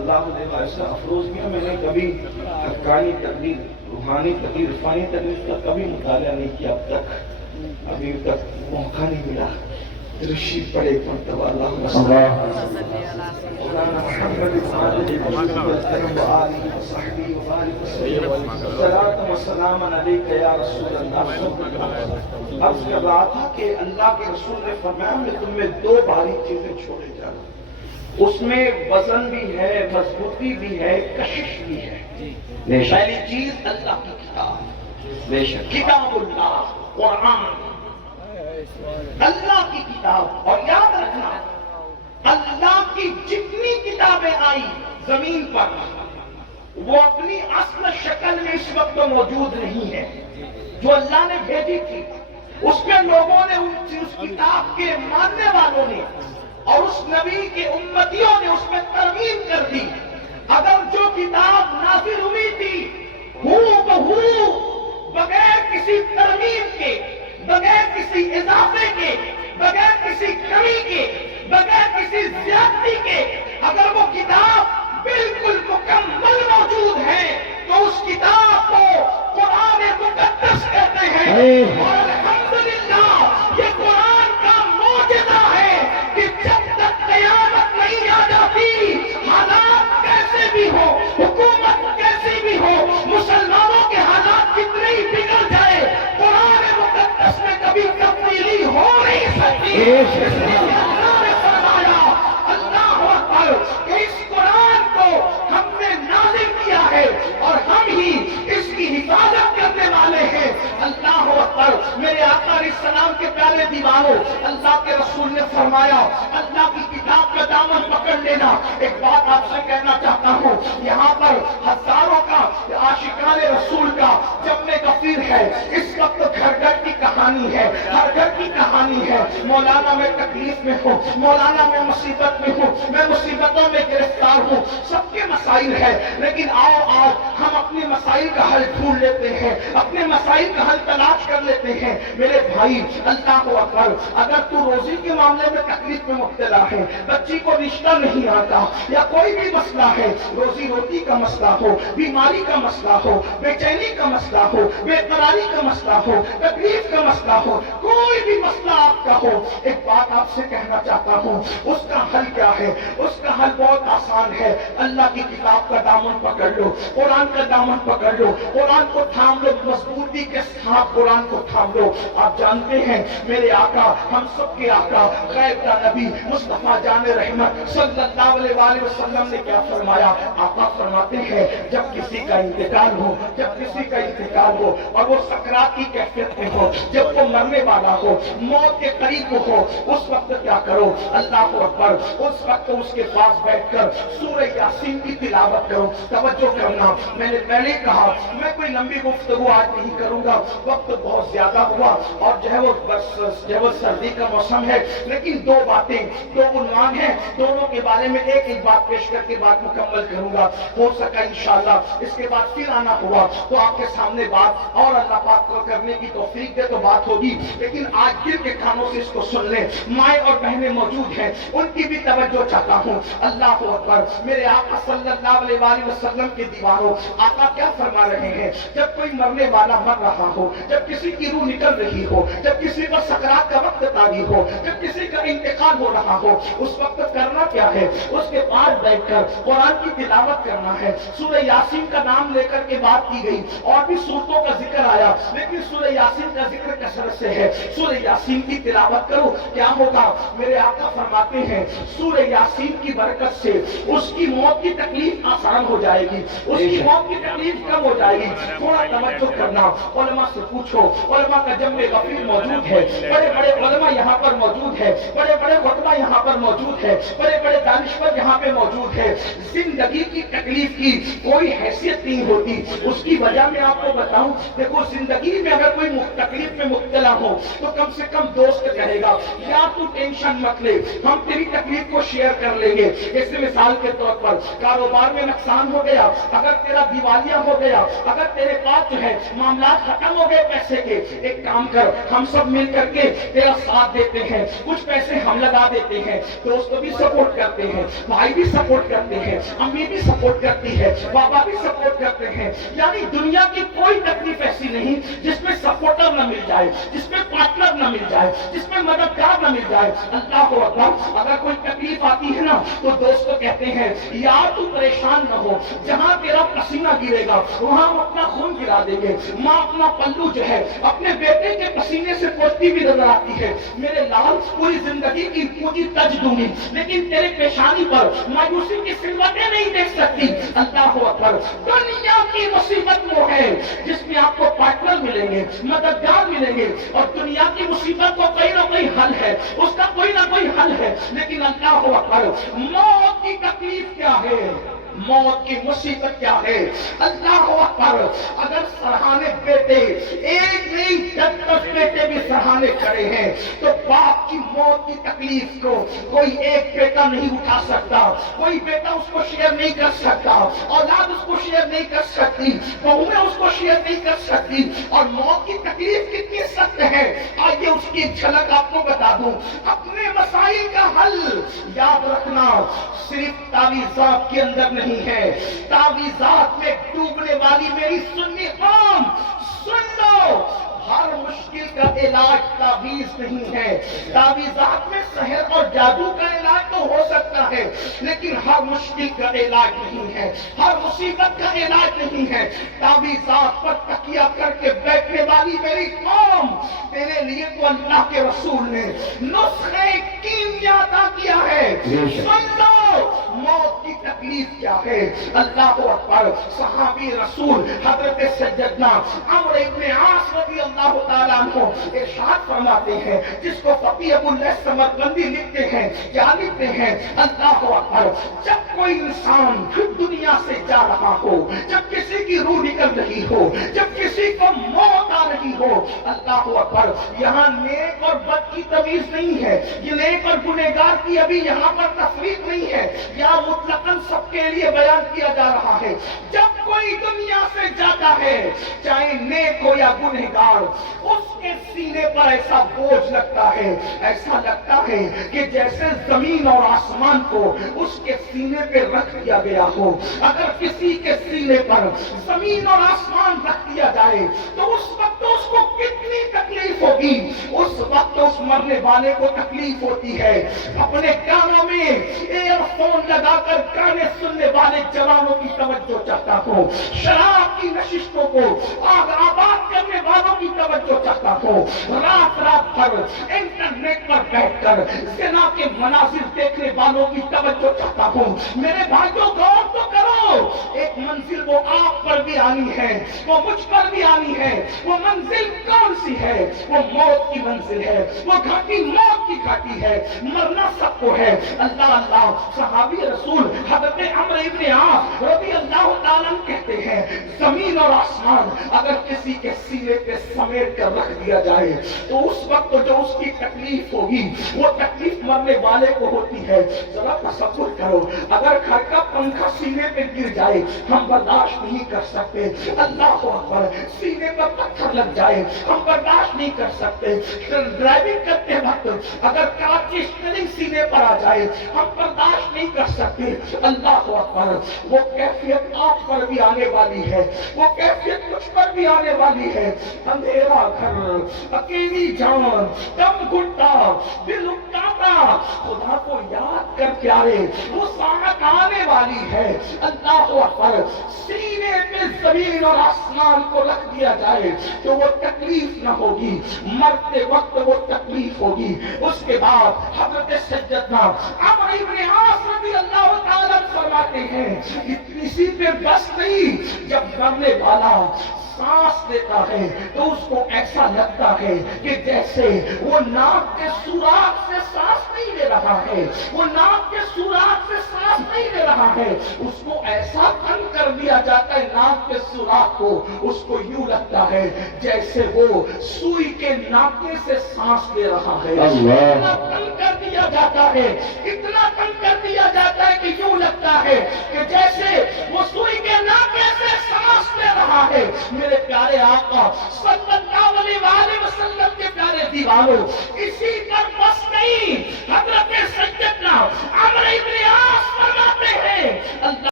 اللہ علیہ وسلم افروز میاں میں نے کبھی حقانی تقریر، روحانی تقریر، عرفانی تقریر کا کبھی مطالعہ نہیں کیا اب تک، ابھی تک موقع نہیں ملا. درشید پڑھے ایک مرتبہ اللہم صلی مولانا محمد العالم وآلہ وصحبہ وبارک وسلم صلاۃ و سلام علیک یا رسول اللہ. عرض کر رہا تھا کہ اللہ کے رسول نے فرمایا میں تم میں دو بھاری چیزیں چھوڑے جا رہا ہوں، اس میں وزن بھی ہے، مضبوطی بھی ہے، کشش بھی ہے. پہلی چیز اللہ کی کتاب، بے شک کتاب اللہ قرآن، اللہ کی کتاب. اور یاد رکھنا اللہ کی جتنی کتابیں آئی زمین پر وہ اپنی اصل شکل میں اس وقت موجود نہیں ہے. جو اللہ نے بھیجی تھی اس میں لوگوں نے اس کتاب کے ماننے والوں نے اور اس نبی کے امتیوں نے اس میں ترمیم کر دی. اگر جو کتاب نازل ہوئی تھی بہو بغیر کسی ترمیم کے، بغیر کسی اضافے کے، بغیر کسی کمی کے، بغیر کسی زیادتی کے، اگر وہ کتاب بالکل مکمل موجود ہے تو اس کتاب کو قرآن مقدس کہتے ہیں. اور الحمدللہ یہ قرآن کا معجزہ ہے کہ جب تک قیامت نہیں آ جاتی، حالات کیسے بھی ہو، حکومت کیسی بھی ہو، مسلمانوں کے حالات کتنے ہی بگڑ جائے، قرآن مقدس میں کبھی تبدیلی ہو نہیں سکتی. اللہ نے فرمایا اللہ اکبر کہ اس قرآن کو ہم نے نازل کیا ہے اور ہم ہی اس کی حفاظت کرنے والے ہیں. اللہ اکبر. میرے آقا علیہ السلام کے پیارے دیوانوں، اللہ کے رسول نے فرمایا اللہ کی کتاب کا دامن پکڑ لینا. ایک بات آپ سے کہنا چاہتا ہوں، یہاں پر ہزاروں کا عاشقان رسول کا جمع غفیر ہے. اس وقت گھر گھر کی کہانی ہے، ہر گھر کی کہانی ہے. مولانا میں تکلیف میں ہوں، مولانا میں مصیبت میں ہوں، میں مصیبتوں میں گرفتار ہوں، سب کے مسائل ہے. لیکن آؤ آج ہم اپنے مسائل کا حل ڈھونڈ لیتے ہیں، اپنے مسائل کا حل تلاش کر لیتے ہیں. میرے بھائی اللہ اکبر، اگر تو روزی کے معاملے میں تکلیف میں مبتلا ہے، بچی کو رشتہ نہیں آتا یا کوئی بھی مسئلہ ہے، روزی روٹی کا مسئلہ ہو، بیماری کا مسئلہ ہو، بے چینی کا مسئلہ ہو، بے قراری کا مسئلہ ہو، تکلیف کا مسئلہ ہو، کوئی بھی مسئلہ آپ کا ہو، ایک بات آپ سے کہنا چاہتا ہوں، اس کا حل کیا ہے؟ اس کا حل بہت آسان ہے. اللہ کی کتاب کا دامن پکڑ لو، قرآن کا دامن پکڑ لو، قرآن کو تھام لو، مضبوطی کے ساتھ قرآن کو تھام لو. آپ جانتے ہیں میرے آقا، ہم سب کے آقا، غیب کا نبی مصطفیٰ جان رحمت صلی اللہ علیہ وآلہ وسلم نے کیا فرمایا؟ آقا فرماتے ہیں جب کسی کا انتقال ہو، جب کسی کا انتقال ہو اور وہ سکرات کی کیفیت میں ہو، جب وہ مرنے والا ہو، موت کے قریب ہو، اس وقت کیا کرو؟ اللہ اکبر. اس وقت اس کے پاس بیٹھ کر سورہ یاسین کی تلاوت کرو. توجہ کرنا، میں نے پہلے کہا میں کوئی لمبی گفتگو آج نہیں کروں گا، وقت بہت زیادہ ہوا اور جو ہے وہ سردی کا موسم ہے. لیکن دو باتیں، دو عنوان ہیں، دونوں کے بارے میں ایک ایک بات پیش کر کے بات مکمل کروں گا. ہو سکا انشاءاللہ اس کے بعد پھر آنا ہوا تو آپ کے سامنے بات اور اللہ پاک کو کرنے کی توفیق دے تو بات ہوگی. لیکن آج دل کے کانوں سے اس کو سن لیں. مائیں اور بہنیں موجود ہیں، ان کی بھی توجہ چاہتا ہوں. اللہ اکبر. میرے آقا صلی اللہ علیہ وآلہ وسلم کے دیوانوں، آقا کیا فرما رہے ہیں؟ جب کوئی مرنے والا مر رہا ہو، جب کسی کی روح نکل رہی ہو، جب کسی پر سکرات کا وقت طاری ہو، جب کسی کا انتقال ہو رہا ہو، اس وقت کرنا کیا ہے؟ اس کے پاس بیٹھ کر قرآن کی تلاوت کرنا ہے. سورہ یاسین کا نام لے کر کے بات کی گئی اور بھی سورتوں کا ذکر آیا، لیکن سورہ یاسین کا ذکر کثرت سے ہے. سورہ یاسین کی تلاوت کرو. کیا ہوگا؟ میرے آقا فرماتے ہیں سورہ یاسین کی برکت سے اس کی موت کی تکلیف آسان ہو جائے گی، اس کی موت کی تکلیف کم ہو جائے گی. تھوڑا توجہ کرنا، علماء سے پوچھو. علماء کا جمع غفیر موجود ہے، بڑے بڑے علماء یہاں پر موجود ہے، بڑے بڑے خطبہ یہاں پر موجود ہے، بڑے بڑے دانشور یہاں پہ موجود ہے. زندگی کی تکلیف کی کوئی حیثیت نہیں ہوتی. اس کی وجہ میں آپ کو بتاؤں، دیکھو زندگی میں اگر کوئی تکلیف میں مبتلا ہو تو کم سے کم دوست کہے گا یا تو ٹینشن مت لے، ہم تیری تکلیف کو شیئر کر لیں گے. اس مثال کے طور پر کاروبار میں نقصان ہو گیا، اگر تیرا دیوالیہ ہو گیا، اگر تیرے پاس جو ہے معاملات ختم ہو گئے پیسے کے، ایک کام کر، ہم سب مل کر کے تیرا ساتھ دیتے ہیں، کچھ پیسے ہم لگا دیتے ہیں، دوست بھی سپورٹ کرتے ہیں، بھائی بھی سپورٹ کرتے ہیں، امی بھی سپورٹ کرتی ہے، بابا بھی سپورٹ کرتے ہیں. یعنی دنیا کی کوئی تکلیف ایسی نہیں جس میں سپورٹر نہ مل جائے، جس میں پارٹنر نہ مل جائے، جس میں مددگار نہ مل جائے. اللہ اکبر. اگر کوئی تکلیف آتی ہے نا تو دوست کہتے ہیں یار تو پریشان نہ ہو، جہاں تیرا پسینہ گرے گا وہاں ہم اپنا خون گرا دیں گے. ماں اپنا پلو جو ہے اپنے بیٹے کے پسینے سے پوچھتی بھی نظر آتی ہے، میرے لال پوری زندگی کی پوجی تج دوں گی لیکن تیرے پیشانی پر مایوسی کی سلوٹیں نہیں دیکھ سکتی. اللہ اکبر. دنیا کی مصیبت وہ ہے جس میں آپ کو پارٹنر ملیں گے، مددگار ملیں گے، اور دنیا کی مصیبت کو کوئی نہ کوئی حل ہے، اس کا کوئی نہ کوئی حل ہے. لیکن اللہ اکبر، موت کی تکلیف کیا ہے، موت کی مصیبت کیا ہے. اللہ اکبر. اگر سرہانے بیٹے ایک نہیں 10 بیٹے بھی سرہانے کھڑے ہیں تو باپ کی موت کی تکلیف کو کوئی ایک بیٹا نہیں اٹھا سکتا، کوئی بیٹا اس کو شیئر نہیں کر سکتا، اولاد اس کو شیئر نہیں کر سکتی، بہویں اس کو شیئر نہیں کر سکتی. اور موت کی تکلیف کتنی سخت ہے آئیے اس کی جھلک آپ کو بتا دوں. اپنے مسائل کا حل یاد رکھنا صرف تعویذات کے اندر نہیں ہے. تعویذات میں ڈوبنے والی میری سنی قوم سن لو، ہر مشکل کا علاج تعویذ نہیں ہے. تعویذات میں سحر اور جادو کا علاج تو ہو سکتا ہے لیکن ہر مشکل کا علاج نہیں ہے، ہر مصیبت کا علاج نہیں ہے. تعویذات پر تکیہ کر کے بیٹھنے والی میری قوم، تیرے لیے تو اللہ کے رسول نے نسخے کیمیا عطا کیا ہے. سن لو موت کی تکلیف کیا ہے. اللہ اکبر. صحابی رسول حضرت سیدنا عمرو ابن عاص رضی اللہ تعالیٰ عنہ ارشاد فرماتے ہیں، جس کو فقیہ ابو اللہ سمرقندی لکھتے ہیں، کیا لکھتے ہیں؟ اللہ اکبر. جب کوئی انسان دنیا سے جا رہا ہو، جب کسی کی روح نکل رہی ہو، جب کسی کو موت آ رہی ہو، اللہ اکبر، یہاں نیک اور بد کی تمیز نہیں ہے، یہ نیک اور گنہگار کی ابھی یہاں پر تفریق نہیں ہے، یا مطلقاً سب کے لیے بیان کیا جا رہا ہے. جب کوئی دنیا سے جاتا ہے چاہے نیک ہو یا گنہگار، اس کے سینے پر ایسا بوجھ لگتا ہے، ایسا لگتا ہے کہ جیسے زمین اور آسمان کو اس کے سینے پہ رکھ دیا گیا ہو. اگر کسی کے سینے پر زمین اور آسمان رکھ دیا جائے تو اس وقت اس کو کتنی تکلیف ہوگی. اس وقت اس مرنے والے کو تکلیف ہوتی ہے. اپنے کانوں میں ایئر فون لگا کر گانے سننے والے جوانوں کی توجہ چاہتا ہوں، شراب کی نشستوں کو آباد کرنے والوں کی توجہ چاہتا ہوں، رات رات بھر انٹرنیٹ پر بیٹھ کر زنا کے مناظر دیکھنے والوں کی توجہ چاہتا ہوں. میرے بھائیوں غور تو کرو، ایک منزل وہ آپ پر بھی آنی ہے، وہ مجھ پر بھی آنی ہے. وہ منزل کون سی ہے؟ وہ موت کی منزل ہے، وہ گھاٹی موت کی گھاٹی ہے. مرنا سب کو ہے. اللہ اللہ. صحابی رسول حضرت عمرو ابن عاص رضی اللہ تعالیٰ کہتے ہیں، زمین اور آسمان اگر کسی کے سینے پہ سمیٹ کر رکھ دیا جائے تو اس وقت جو اس کی تکلیف ہوگی وہ تکلیف مرنے والے کو ہوتی ہے. ذرا تصور کرو، اگر گھر کا پنکھا سینے پہ گر جائے ہم برداشت نہیں کر سکتے. اللہ اکبر. سینے پر پتھر لگ جائے ہم برداشت نہیں کر سکتے. ڈرائیونگ کرتے وقت اگر کار کی اسٹیئرنگ سینے پر آ جائے ہم برداشت نہیں کر سکتے. اللہ اکبر. وہ کیفیت آپ پر بھی آنے والی ہے، وہ کیفیت مجھ پر بھی آنے والی ہے. اندھیرا گھر، اکیلی جان، دم گھٹتا، دل اکتاتا، خدا کو یاد کر پیارے وہ ساعت آنے والی ہے. اللہ اکبر. سینے پہ زمین اور آسمان کو رکھ دیا جائے تو وہ تکلیف نہ ہوگی، مرتے وقت وہ تکلیف ہوگی. اس کے بعد حضرت سیدنا عمرو ابن عاص رضی اللہ تعالیٰ فرماتے ہیں کسی پہ بس نہیں، جب مرنے والا سانس لیتا ہے تو اس کو ایسا لگتا ہے کہ جیسے وہ ناک کے سوراخ سے سانس نہیں لے رہا ہے، وہ ناک کے سوراخ سے سانس نہیں لے رہا ہے. اس کو ایسا تنگ کر دیا جاتا ہے ناک کے سوراخ کو، اس کو یوں لگتا ہے جیسے وہ سوئی کے ناکے سے سانس لے رہا ہے. اتنا تنگ کر دیا جاتا ہے، اتنا تنگ کر دیا دیا جاتا ہے کہ یوں لگتا ہے کہ جیسے وہ سوئی کے ناکے سے سانس لے رہا ہے۔ میرے پیارے آقا صلی اللہ علیہ وسلم کے پیارے دیوانوں، اسی پر بس نہیں، حضرت سیدنا عمرو